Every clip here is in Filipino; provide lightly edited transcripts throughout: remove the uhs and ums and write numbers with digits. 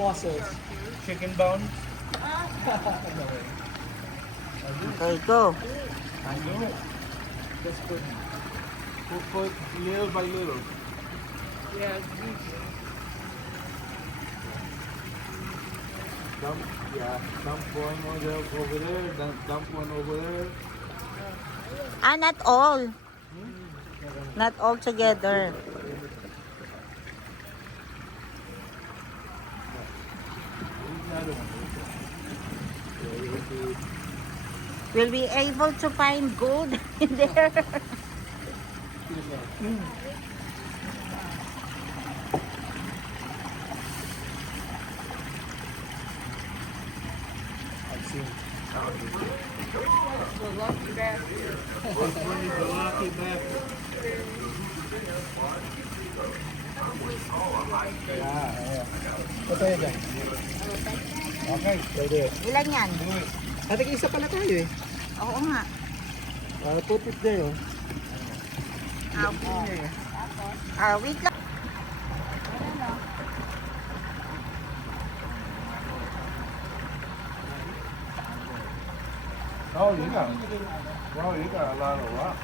fossils. Chicken bone. Okay, go. Just put, Put little by little. yeah, Dump one over there, dump one over there. Ah, not all. Not all together. Another one. Will be able to find gold in there. I've seen. the lucky bastard. The lucky bastard. Yeah. Ito yun. Okay, pwede. Ilan yan? Ate, isa pala tayo eh. Oo nga. Put it there, oh. Okay. Wait lang. Oh, you got. Wow, you got a lot of rock.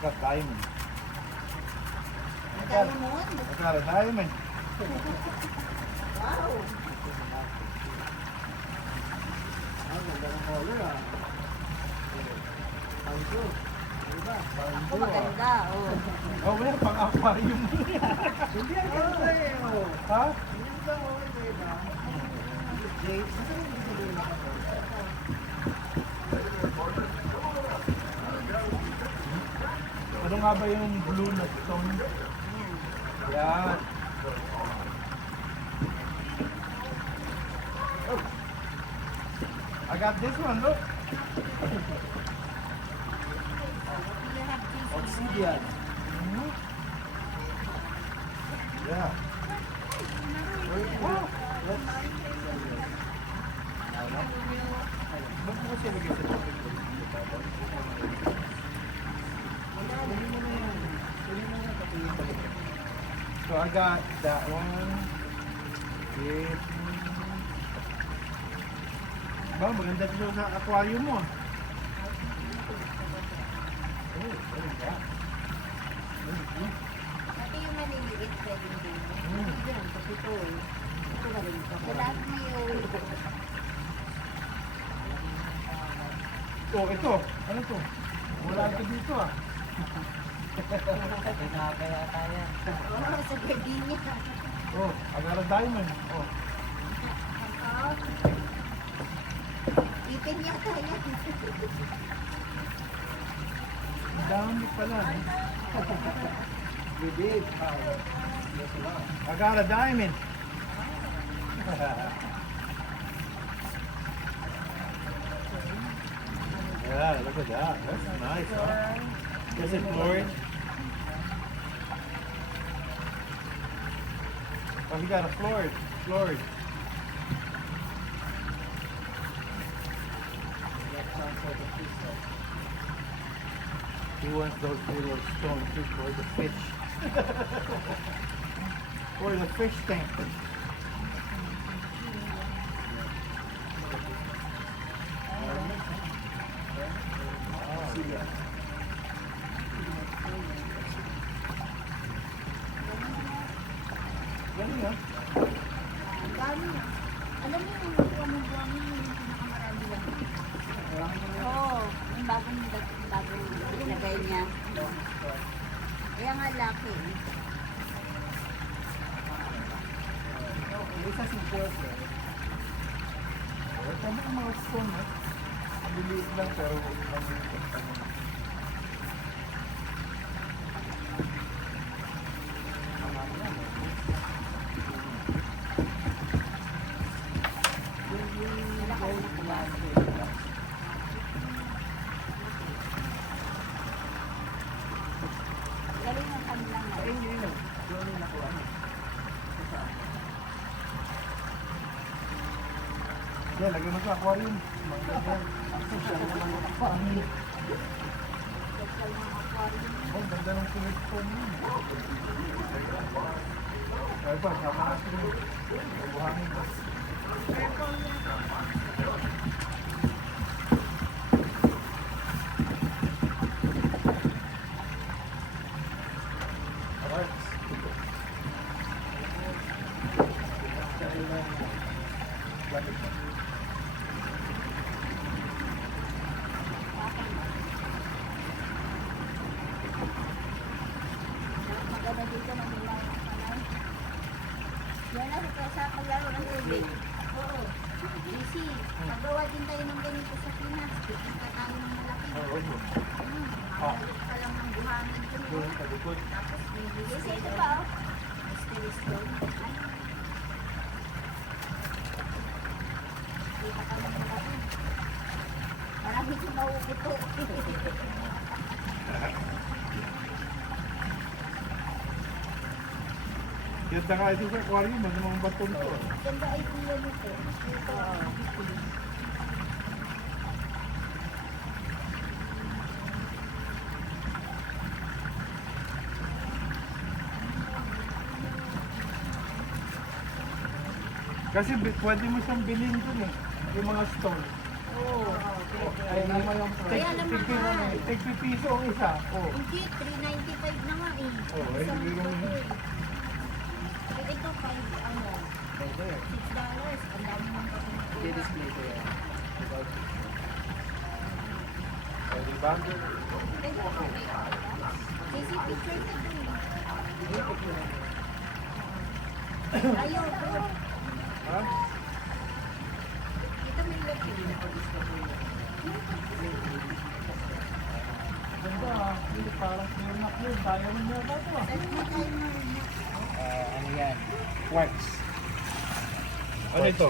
That's a diamond. I got a diamond. Ang ganda ng color, ah. Ang good. Diba? Ako maganda. Oh. Oh, wala pang aquarium. Hindi ang ganda eh, oh. Ha? Ang ganda, oh. Diba? Jade, saan yung bibili na ako? Ano nga ba yung blue na stone? Yan. Oh. I got this one, look. Obsidian. Yeah. Oh, Ba't mo siya bigay sa topic? So I got that one. This one. Ba, maganda dito sa aquarium mo. Oh, what is that? Pati yung maliliit pwedeng din. Diyan, kasi ito eh. Ito na rin ito. Wala na yung... Oh, ito. Ano to? Wala ito dito ah. pinapaya tayo. Oo, sa gardenia. Oh, I got a diamond. Oh. Ipin niya kaya. Ang dami pala. We did. I got a diamond. Yeah, look at that. That's nice, huh? Is it Florid? Oh, he got a Florid. Florid. He wants those little stones too for the fish. For the fish tank. Ganun yan. Ang dami. Alam mo yung pamumuang yung pinakamarami lang. Oo, yung bagong ilagay niya. Kaya nga laki. Isa si Force. Tama ang mga stone, ha? Ang liliit lang pero Galing ng kanilang nga. Ayun yun. Yun yung nakuha niya. yeah, lagyan mo sa aquarium. Social naman yung aquarium. Social ng aquarium. ganda ng kulit ko mo. Ay ba, sama natin yun. Buhangin ko. Alright. Bakit ba? Maganda dito Manila yung panay. Yan na sa paglaro ng tubig. Oo. Easy. Magawa din tayo ng ganito sa Pinas. Kita tayo ng malaki. Oo. Makalit pa lang ng buhangin ko. Doon sa likod. Tapos easy ito pa oh. Mystery stone. Ay. Kita ka ng malaki. Marami sa mauuto. Ganda nga ito sa aquarium, ano mga batong to. Ganda idea nito. Ito. Kasi pwede mo siyang bilhin dun eh. Yung mga stone. Oo. Ay, naman yung Kaya naman mahal. tig-piso ang isa. Oh. Hindi, 395 na nga eh. Oh, ay, Isang hindi buto naman. eh. Eh, ito, 5, ano, $6. Ang dami ng kapitulad. I-display ko yan. Oh, diba? Pwede ko Sisi picture ka dun eh. Ayaw ko. Ha? Ito may look yun. Ganda ah. Hindi parang clear na clear. Diamond na ba ito ah? Ano may timer na? Ano yan? Quartz. Ano ito?